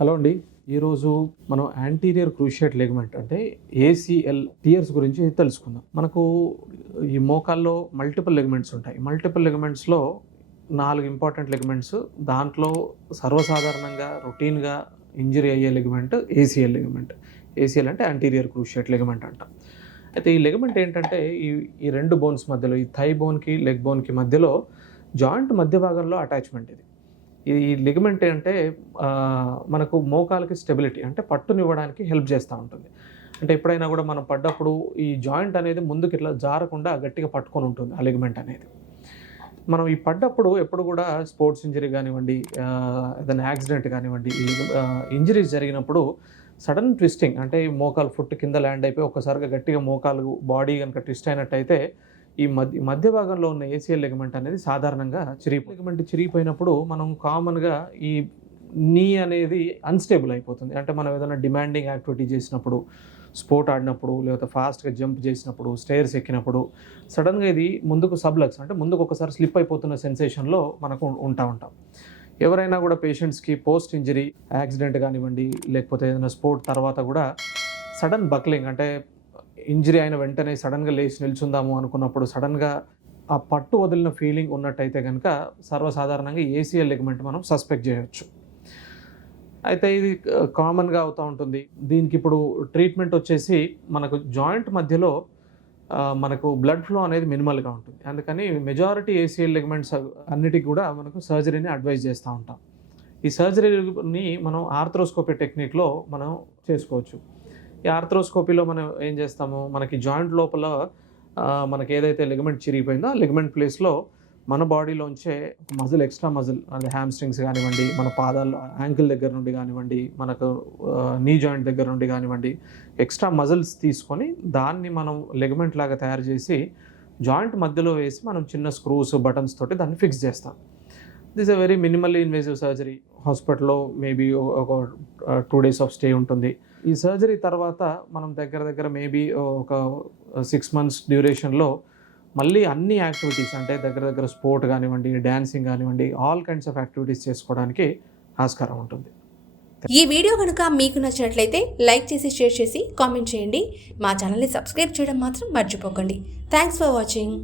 Hello అండి. ఈరోజు మనం యాంటీరియర్ క్రూషియేట్ లిగమెంట్ అంటే ఏసీఎల్ టియర్స్ గురించి తెలుసుకుందాం. మనకు ఈ మోకాల్లో మల్టిపుల్ లిగమెంట్స్ ఉంటాయి. మల్టిపుల్ లిగమెంట్స్‌లో 4 ఇంపార్టెంట్ లిగమెంట్స్. దాంట్లో సర్వసాధారణంగా రొటీన్‌గా ఇంజరీ అయ్యే లిగమెంట్ ఏసీఎల్ లిగమెంట్. ఏసీఎల్ అంటే యాంటీరియర్ క్రూషియేట్ లిగమెంట్ అంటాం. అయితే ఈ లిగమెంట్ ఏంటంటే ఈ 2 బోన్స్ మధ్యలో, ఈ థై బోన్‌కి, లెగ్ బోన్‌కి మధ్యలో జాయింట్ మధ్య భాగంలో అటాచ్‌మెంట్ ఇది. ఈ లిగమెంట్ అంటే మనకు మోకాలికి స్టెబిలిటీ అంటే పట్టునివ్వడానికి హెల్ప్ చేస్తూ ఉంటుంది. అంటే ఎప్పుడైనా కూడా మనం పడ్డప్పుడు ఈ జాయింట్ అనేది ముందుకు ఇట్లా జారకుండా గట్టిగా పట్టుకొని ఉంటుంది ఆ లిగమెంట్ అనేది. మనం ఈ పడ్డప్పుడు ఎప్పుడు కూడా స్పోర్ట్స్ ఇంజరీ కానివ్వండి, ఏదైనా యాక్సిడెంట్ కానివ్వండి, ఈ ఇంజరీస్ జరిగినప్పుడు సడన్ ట్విస్టింగ్ అంటే ఈ మోకాలు ఫుట్ కింద ల్యాండ్ అయిపోయి ఒక్కసారిగా గట్టిగా మోకాలు బాడీ కనుక ట్విస్ట్ అయినట్టయితే ఈ మధ్య భాగంలో ఉన్న ఏసీఎల్ లిగమెంట్ అనేది సాధారణంగా లిగమెంట్ చిరిగిపోయినప్పుడు మనం కామన్‌గా ఈ నీ అనేది అన్‌స్టేబుల్ అయిపోతుంది. అంటే మనం ఏదైనా డిమాండింగ్ యాక్టివిటీ చేసినప్పుడు, స్పోర్ట్ ఆడినప్పుడు, లేకపోతే ఫాస్ట్‌గా జంప్ చేసినప్పుడు, స్టైర్స్ ఎక్కినప్పుడు సడన్‌గా ఇది ముందుకు సబ్లక్స్ అంటే ముందుకు ఒకసారి స్లిప్ అయిపోతున్న సెన్సేషన్‌లో మనకు ఉంటాం. ఎవరైనా కూడా పేషెంట్స్‌కి పోస్ట్ ఇంజరీ యాక్సిడెంట్ కానివ్వండి, లేకపోతే ఏదైనా స్పోర్ట్ తర్వాత కూడా సడన్ బక్లింగ్ అంటే ఇంజరీ అయిన వెంటనే సడన్‌గా లేచి నిల్చుందాము అనుకున్నప్పుడు సడన్‌గా ఆ పట్టు వదిలిన ఫీలింగ్ ఉన్నట్టయితే కనుక సర్వసాధారణంగా ఏసీఎల్ లిగమెంట్ మనం సస్పెక్ట్ చేయొచ్చు. అయితే ఇది కామన్‌గా అవుతూ ఉంటుంది. దీనికి ఇప్పుడు ట్రీట్మెంట్ వచ్చేసి మనకు జాయింట్ మధ్యలో మనకు బ్లడ్ ఫ్లో అనేది మినిమల్‌గా ఉంటుంది. అందుకని మెజారిటీ ఏసీఎల్ లిగమెంట్స్ అన్నిటికి కూడా మనకు సర్జరీని అడ్వైజ్ చేస్తూ ఉంటాం. ఈ సర్జరీని మనం ఆర్థ్రోస్కోపీ టెక్నిక్‌లో మనం చేసుకోవచ్చు. ఈ ఆర్థ్రోస్కోపీలో మనం ఏం చేస్తాము, మనకి జాయింట్ లోపల మనకి ఏదైతే లిగమెంట్ చిరిగిపోయిందో ఆ లిగమెంట్ ప్లేస్లో మన బాడీలోంచే మజిల్, ఎక్స్ట్రా మజిల్ అంటే హ్యామ్‌స్ట్రింగ్స్ కానివ్వండి, మన పాదాల్లో యాంకిల్ దగ్గర నుండి కానివ్వండి, మనకు నీ జాయింట్ దగ్గర నుండి కానివ్వండి, ఎక్స్ట్రా మజిల్స్ తీసుకొని దాన్ని మనం లిగమెంట్ లాగా తయారు చేసి జాయింట్ మధ్యలో వేసి మనం చిన్న స్క్రూస్, బటన్స్ తోటి దాన్ని ఫిక్స్ చేస్తాం. This a very minimally invasive surgery. హాస్పిటల్‌లో మేబీ ఒక 2 days ఆఫ్ స్టే ఉంటుంది. ఈ సర్జరీ తర్వాత మనం దగ్గర మేబీ ఒక 6 months డ్యూరేషన్‌లో మళ్ళీ అన్ని యాక్టివిటీస్ అంటే దగ్గర స్పోర్ట్ కానివ్వండి, డాన్సింగ్ కానివ్వండి, ఆల్ కైండ్స్ ఆఫ్ యాక్టివిటీస్ చేసుకోవడానికి ఆస్కారం ఉంటుంది. ఈ వీడియో కనుక మీకు నచ్చినట్లయితే లైక్ చేసి, షేర్ చేసి, కామెంట్ చేయండి. మా ఛానల్ని సబ్స్క్రైబ్ చేయడం మాత్రం మర్చిపోకండి. Thanks for watching.